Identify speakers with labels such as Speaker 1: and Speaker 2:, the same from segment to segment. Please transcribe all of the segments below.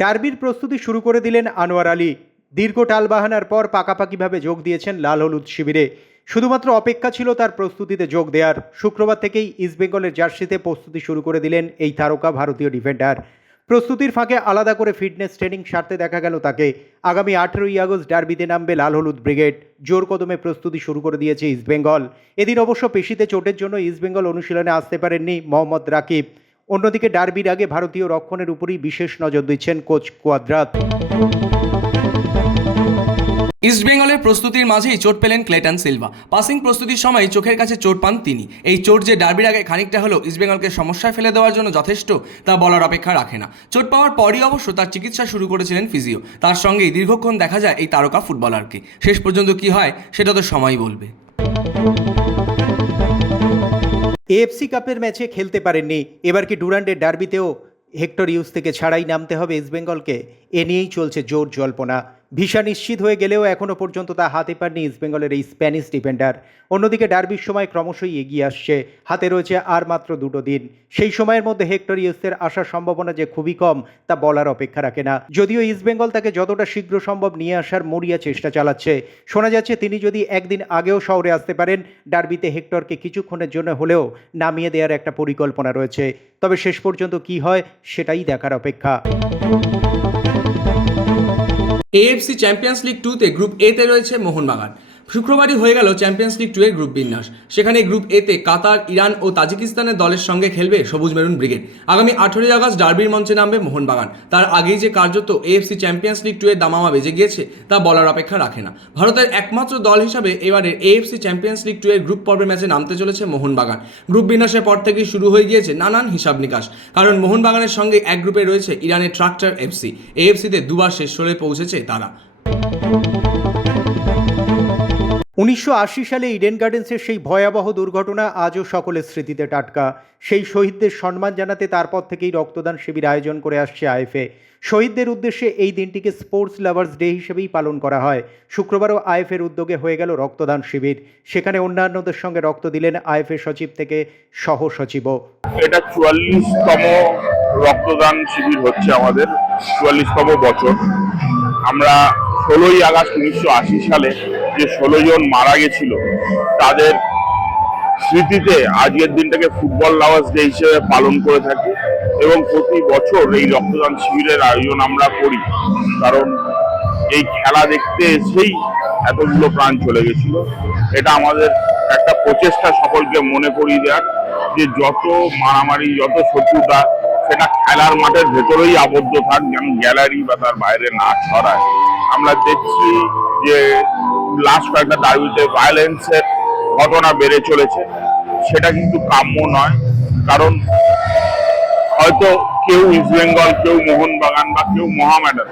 Speaker 1: ডার্বির প্রস্তুতি শুরু করে দিলেন আনোয়ার আলী। দীর্ঘ টালবাহানার পর পাকাপাকিভাবে যোগ দিয়েছেন লাল হলুদ শিবিরে। শুধুমাত্র অপেক্ষা ছিল তার প্রস্তুতিতে যোগ দেওয়ার শুক্রবার থেকেই ইস্টবেঙ্গলের জার্সিতে প্রস্তুতি শুরু করে দিলেন এই তারকা ভারতীয় ডিফেন্ডার। প্রস্তুতির ফাঁকে আলাদা করে ফিটনেস ট্রেনিং সারতে দেখা গেল তাকে। আগামী আঠেরোই আগস্ট ডার্বিতে নামবে লাল হলুদ ব্রিগেড। জোর কদমে প্রস্তুতি শুরু করে দিয়েছে ইস্টবেঙ্গল এদিন অবশ্য পেশিতে চোটের জন্য ইস্টবেঙ্গল অনুশীলনে আসতে পারেননি মোহাম্মদ রাকিব। অন্যদিকে ডার্বির আগে ভারতীয় রক্ষণের উপরই বিশেষ নজর দিচ্ছেন কোচ কোয়াদ্রাত।
Speaker 2: ইস্টবেঙ্গলের প্রস্তুতির মাঝেই চোট পেলেন ক্লেটন সিলভা। পাসিং প্রস্তুতির সময় চোখের কাছে চোট পান তিনি। এই চোট যে ডার্বির আগে খানিকটা হলেও ইস্টবেঙ্গলকে সমস্যায় ফেলে দেওয়ার জন্য যথেষ্ট, তা বলার অপেক্ষা রাখে না। চোট পাওয়ার পরই অবশ্য তার চিকিৎসা শুরু করেছিলেন ফিজিও। তার সঙ্গেই দীর্ঘক্ষণ দেখা যায় এই তারকা ফুটবলারকে। শেষ পর্যন্ত কি হয়, সেটা তো সময়ই বলবে।
Speaker 1: এএফসি কাপের ম্যাচে খেলতে পারেননি। এবার কি ডুরান্ডের ডার্বিতেও হেক্টর ইউজ থেকে ছাড়াই নামতে হবে ইস্টবেঙ্গলকে? এ নিয়েই চলছে জোর জল্পনা। ভিসা নিশ্চিত হয়ে গেলেও এখনও পর্যন্ত তা হাতে পারেনি ইস্টবেঙ্গলের এই স্প্যানিশ ডিফেন্ডার। অন্যদিকে ডার্বির সময় ক্রমশই এগিয়ে আসছে। হাতে রয়েছে আর মাত্র দুটো দিন। সেই সময়ের মধ্যে হেক্টর ইউসের আসার সম্ভাবনা যে খুবই কম, তা বলার অপেক্ষা রাখে না। যদিও ইস্টবেঙ্গল তাকে যতটা শীঘ্র সম্ভব নিয়ে আসার মরিয়া চেষ্টা চালাচ্ছে। শোনা যাচ্ছে, তিনি যদি একদিন আগেও শহরে আসতে পারেন, ডার্বিতে হেক্টরকে কিছুক্ষণের জন্য হলেও নামিয়ে দেওয়ার একটা পরিকল্পনা রয়েছে। তবে শেষ পর্যন্ত কি হয়, সেটাই দেখার অপেক্ষা।
Speaker 2: এএফসি চ্যাম্পিয়ন্স লিগ টুতে গ্রুপ এতে রয়েছে মোহনবাগান। শুক্রবারই হয়ে গেল চ্যাম্পিয়ন্স লিগ টু এর গ্রুপ বিন্যাস। সেখানে গ্রুপ এতে কাতার, ইরান ও তাজিকিস্তানের দলের সঙ্গে খেলবে সবুজ মেরুন ব্রিগেড। আগামী আঠেরোই আগস্ট ডার্বির মঞ্চে নামবে মোহনবাগান। তার আগেই যে কার্যত এএফসি চ্যাম্পিয়ন্স লিগ টু এর দামামা বেজে গিয়েছে, তা বলার অপেক্ষা রাখে না। ভারতের একমাত্র দল হিসাবে এবারের এএফসি চ্যাম্পিয়ন্স লিগ টু এর গ্রুপ পর্বের ম্যাচে নামতে চলেছে মোহনবাগান। গ্রুপ বিন্যাসের পর থেকেই শুরু হয়ে গিয়েছে নানান হিসাব নিকাশ। কারণ মোহনবাগানের সঙ্গে এক গ্রুপে রয়েছে ইরানের ট্রাক্টর এফসি এএফসিতে দুবার শেষ ষোলোয় পৌঁছেছে তারা।
Speaker 1: উনিশশো আশি সালে ইডেন গার্ডেন্সের সেই ভয়াবহ দুর্ঘটনা আজও সকলের স্মৃতিতে টাটকা। সেই শহীদদের সম্মান জানাতে তারপর থেকেই রক্তদান শিবির আয়োজন করে আসছে আইএফএ। শহীদদের উদ্দেশ্যে এই দিনটিকে স্পোর্টস লাভার্স ডে হিসেবেই পালন করা হয়। শুক্রবারও আইএফের উদ্যোগে হয়ে গেল রক্তদান শিবির। সেখানে অন্যান্যদের সঙ্গে রক্ত দিলেন আইএফএ সচিব থেকে সহ সচিবও
Speaker 3: এটা চুয়াল্লিশতম রক্তদান শিবির হচ্ছে আমাদের, চুয়াল্লিশতম বছর। আমরা ষোলোই আগস্ট উনিশশো আশি সালে যে ষোলো জন মারা গেছিল, তাদের স্মৃতিতে আজকের দিনটাকে ফুটবল লাভার্স ডে হিসেবে পালন করে থাকি এবং প্রতি বছর এই রক্তদান শিবিরের আয়োজন আমরা করি। কারণ এই খেলা দেখতে এসেই এতগুলো প্রাণ চলে গেছিল। এটা আমাদের একটা প্রচেষ্টা সকলকে মনে করিয়ে দেওয়ার যে যত মারামারি, যত শত্রুতা, সেটা খেলার মাঠের ভেতরেই আবদ্ধ থাক, যেন গ্যালারি বা তার বাইরে না ছড়ায়। আমরা দেখছি যে লাস্ট কয়েকটা দাবিতে ভায়োলেন্সের ঘটনা বেড়ে চলেছে। সেটা কিন্তু কাম্য নয়, কারণ হয়তো কেউ ইস্ট বেঙ্গল কেউ মোহনবাগান বা কেউ মহামেডান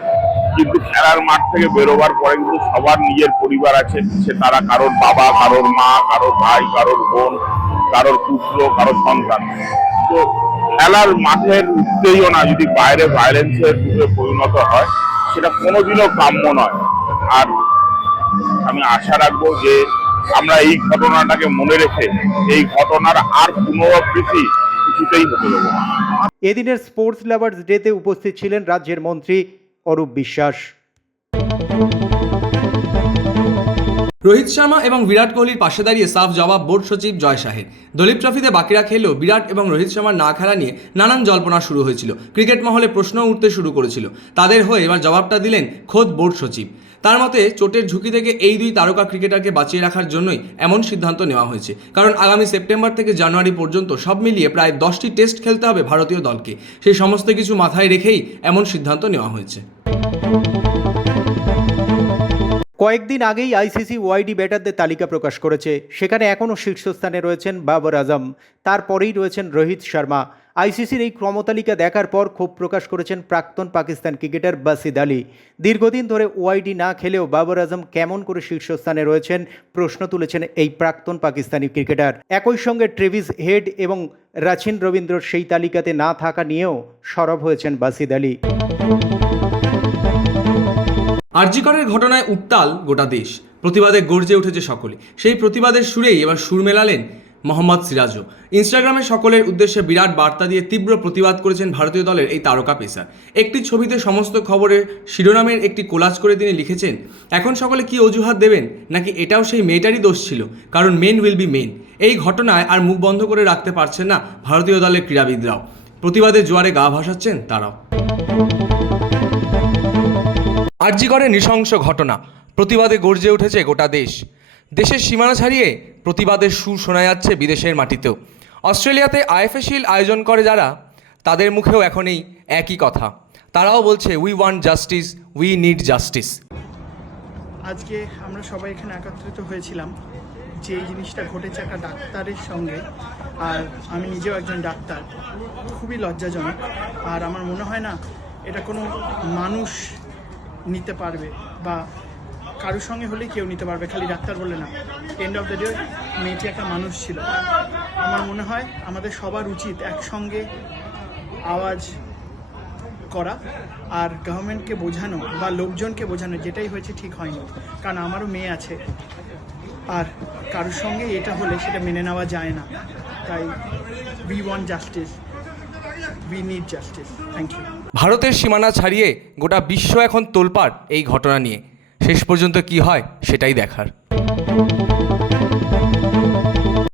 Speaker 3: কিন্তু খেলার মাঠ থেকে বেরোবার পরে কিন্তু সবার নিজের পরিবার আছে, সে তারা কারোর বাবা, কারোর মা, কারোর ভাই, কারোর বোন, কারোর পুত্র, কারোর সন্তান। তো খেলার মাঠের উত্তেজনা যদি বাইরে ভায়োলেন্সের রূপে পরিণত হয়, সেটা কোনোদিনও কাম্য নয়। আর আমি আশা রাখব যে আমরা এই ঘটনাটাকে মনে রেখে এই ঘটনার আর পুনরাবৃত্তি কিছুতেই হতে দেবো
Speaker 1: এদিনের স্পোর্টস লাভার্স ডেতে উপস্থিত ছিলেন রাজ্যের মন্ত্রী অরূপ বিশ্বাস।
Speaker 2: রোহিত শর্মা এবং বিরাট কোহলির পাশে দাঁড়িয়ে সাফ জবাব বোর্ড সচিব জয় শাহের দলীপ ট্রফিতে বাকিরা খেললেও বিরাট এবং রোহিত শর্মার না খেলা নিয়ে নানান জল্পনা শুরু হয়েছিল। ক্রিকেট মহলে প্রশ্ন উঠতে শুরু করেছিল। তাদের হয়ে এবার জবাবটা দিলেন খোদ বোর্ড সচিব। তার মতে, চোটের ঝুঁকি থেকে এই দুই তারকা ক্রিকেটারকে বাঁচিয়ে রাখার জন্যই এমন সিদ্ধান্ত নেওয়া হয়েছে। কারণ আগামী সেপ্টেম্বর থেকে জানুয়ারি পর্যন্ত সব মিলিয়ে প্রায় দশটি টেস্ট খেলতে হবে ভারতীয় দলকে। সেই সমস্ত কিছু মাথায় রেখেই এমন সিদ্ধান্ত নেওয়া হয়েছে।
Speaker 1: কয়েকদিন আগেই আইসিসি ওয়াইডি ব্যাটারদের তালিকা প্রকাশ করেছে। সেখানে এখনও শীর্ষস্থানে রয়েছেন বাবর আজম। তারপরেই রয়েছেন রোহিত শর্মা। আইসিসির এই ক্রমতালিকা দেখার পর ক্ষোভ প্রকাশ করেছেন প্রাক্তন পাকিস্তান ক্রিকেটার বাসিদ আলী। দীর্ঘদিন ধরে ওয়াইডি না খেলেও বাবর আজম কেমন করে শীর্ষস্থানে রয়েছেন প্রশ্ন তুলেছেন এই প্রাক্তন পাকিস্তানি ক্রিকেটার। একই সঙ্গে ট্রেভিস হেড এবং রাচিন রবীন্দ্রর সেই তালিকাতে না থাকা নিয়েও সরব হয়েছেন বাসিদ আলী।
Speaker 2: আরজিকরের ঘটনায় উত্তাল গোটা দেশ। প্রতিবাদে গর্জে উঠেছে সকলে। সেই প্রতিবাদের সুরেই এবার সুর মেলালেন মোহাম্মদ সিরাজও। ইনস্টাগ্রামে সকলের উদ্দেশ্যে বিরাট বার্তা দিয়ে তীব্র প্রতিবাদ করেছেন ভারতীয় দলের এই তারকা পেসার। একটি ছবিতে সমস্ত খবরের শিরোনামের একটি কোলাজ করে তিনি লিখেছেন, এখন সকলে কি অজুহাত দেবেন? নাকি এটাও সেই মেয়েটারই দোষ ছিল? কারণ মেন উইল বি মেন এই ঘটনায় আর মুখ বন্ধ করে রাখতে পারছেন না ভারতীয় দলের ক্রীড়াবিদরাও। প্রতিবাদের জোয়ারে গা ভাসাচ্ছেন তারাও। আরজিগড়ে নৃশংস ঘটনা। প্রতিবাদে গর্জে উঠেছে গোটা দেশ। দেশের সীমানা ছাড়িয়ে প্রতিবাদের সুর শোনা যাচ্ছে বিদেশের মাটিতেও। অস্ট্রেলিয়াতে আইএফএ শিল্ড আয়োজন করে যারা, তাদের মুখেও এখন এই একই কথা। তারাও বলছে we want justice we need justice
Speaker 4: আজকে আমরা সবাই এখানে একত্রিত হয়েছিলাম যে এই জিনিসটা ঘটেছে একটা ডাক্তারের সঙ্গে, আর আমি নিজেও একজন ডাক্তার। খুবই লজ্জাজনক। আর আমার মনে হয় না, এটা কোনো মানুষ নিতে পারবে বা কারোর সঙ্গে হলেই কেউ নিতে পারবে, খালি ডাক্তার বলে না। এন্ড অফ দ্য ডে মেয়েটি একটা মানুষ ছিল। আমার মনে হয় আমাদের সবার উচিত একসঙ্গে আওয়াজ করা আর গভর্নমেন্টকে বোঝানো বা লোকজনকে বোঝানো, যেটাই হয়েছে ঠিক হয়নি। কারণ আমারও মেয়ে আছে। আর কারোর সঙ্গে এটা হলে সেটা মেনে নেওয়া যায় না। তাই উই ওয়ান্ট জাস্টিস
Speaker 2: ভারতের সীমানা ছাড়িয়ে গোটা বিশ্ব এখন তোলপাড় এই ঘটনা নিয়ে। শেষ পর্যন্ত কি হয় সেটাই দেখার।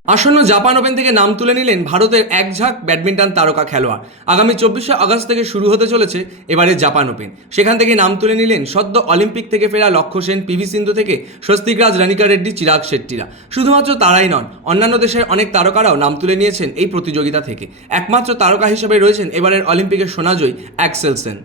Speaker 2: আসন্ন জাপান ওপেন থেকে নাম তুলে নিলেন ভারতের এক ঝাঁক ব্যাডমিন্টন তারকা খেলোয়াড়। আগামী চব্বিশে আগস্ট থেকে শুরু হতে চলেছে এবারে জাপান ওপেন। সেখান থেকে নাম তুলে নিলেন সদ্য অলিম্পিক থেকে ফেরা লক্ষ্য সেন পিভি সিন্ধু থেকে স্বস্তিকরাজ রানিকা রেড্ডি, চিরাগ শেট্টিরা। শুধুমাত্র তারাই নন, অন্যান্য দেশের অনেক তারকারাও নাম তুলে নিয়েছেন এই প্রতিযোগিতা থেকে। একমাত্র তারকা হিসেবে রয়েছেন এবারের অলিম্পিকের সোনাজয়ী অ্যাক্সেল সেন।